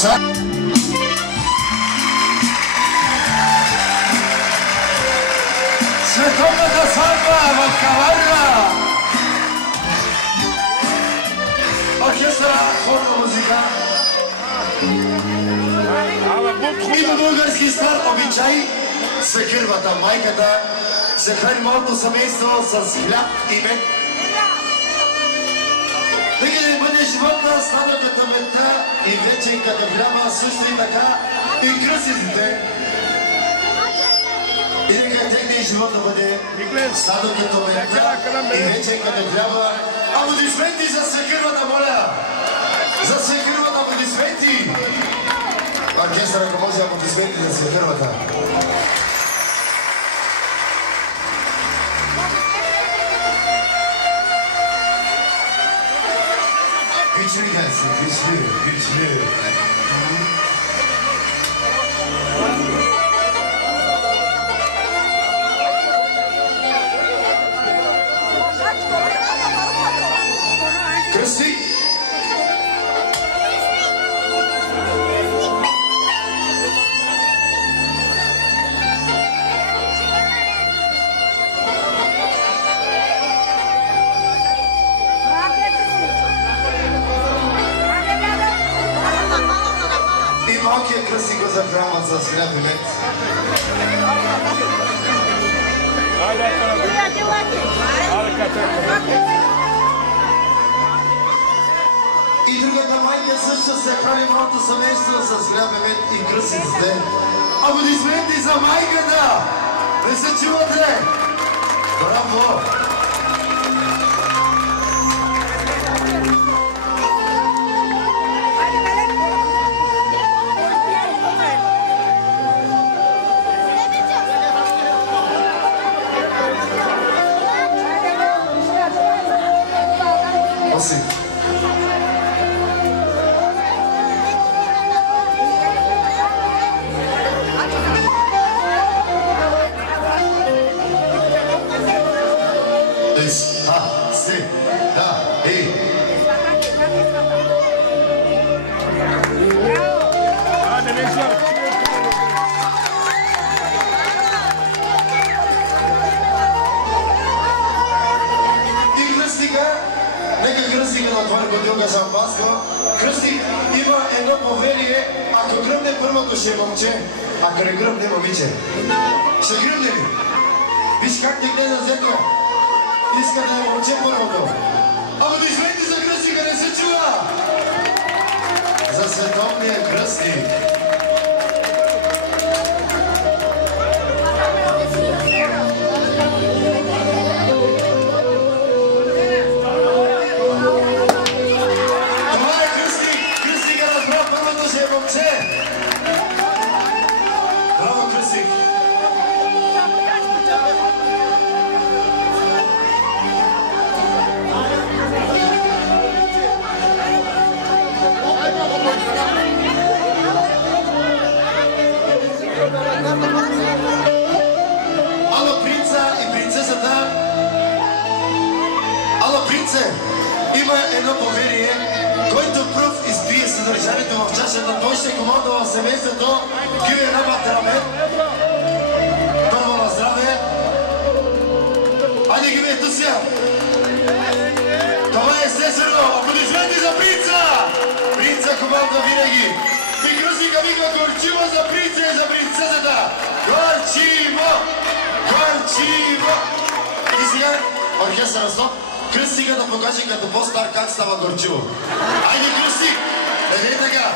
Световната сватба в Каварна. Оркестъра, хорна музика. Има български стар обичай. Свекървата, майката се храни малко семейство с хляб и мед. Нека да бъде животна, стана като медта и вече като хляба, също и така и кръстите. И нека техния живот да бъде стадо като медта и вече като хляба. Аплодисменти за свекървата, моля! За свекървата аплодисменти! Оркестър, ако може аплодисменти за свекървата. Güçlü gelsin, güçlü, güçlü. Kristi. Малкият Кръсти го захранват с хляб и мед. И другата майка също се храни малко семейство с хляб и мед и кръстиците. Аплодисменти за майката! Не се чувате? Браво! Кръстник има едно поверие, ако гръмне първото ще е момче, ако не гръмне момиче. Ще гръмне ли? Виж как те гледа зетко. Иска да е момче първото. Ама да измените за кръстника, не се чува! За световния кръстник. Браво, Кръстник! Ало, принца и принцесата! Ало, принце! Има едно поверие, който пръв изпие съдържанието в чашата, той ще командва в семейството, кива една батраве. Първо на здраве. Айде ги ето ся! Това е естествено! Аплодисменти за принца! Принца командва винаги! И Кръстника виква горчиво за принца и за принцесата! Горчиво! Горчиво! И сега оркестъра стоп! Кръстника да покаже като по-стар как става горчиво. Айде, Кръстник! Не така!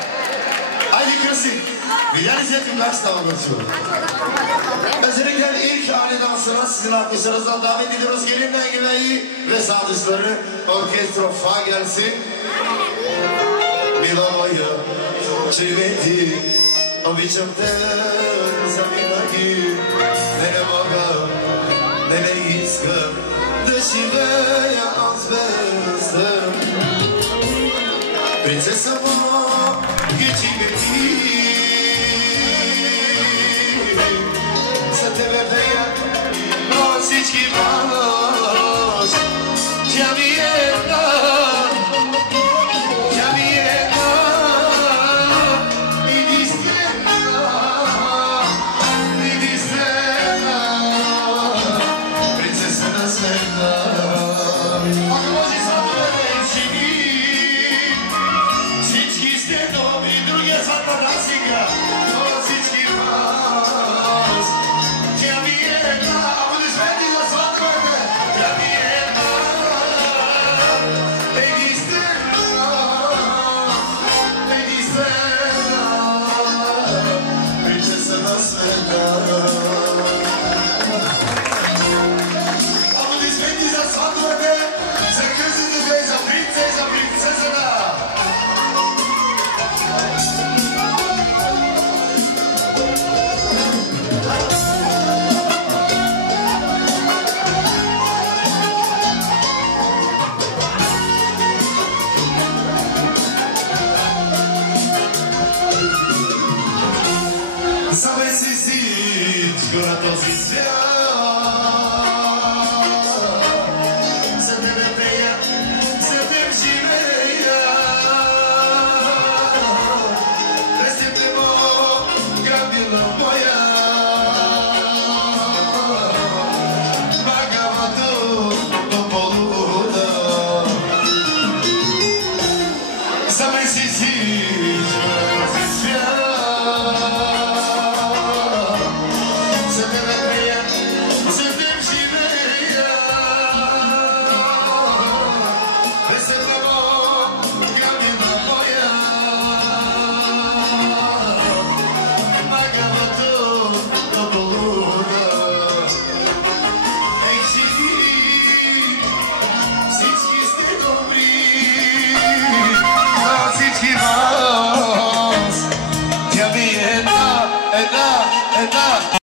Айде, Кръстник! Видя ли след как става горчиво? Özellikle ilk aniden sonra sizin alkışlarınızla davet ediyoruz. Gelinle gibi ve sağdışları orkestra fa gelsin. Milo'yu çiveti o biçimde zaminaki nene moga nene iska dışıvaya azbestem Princesa bunu geçimeti Sa tebe veja, no всички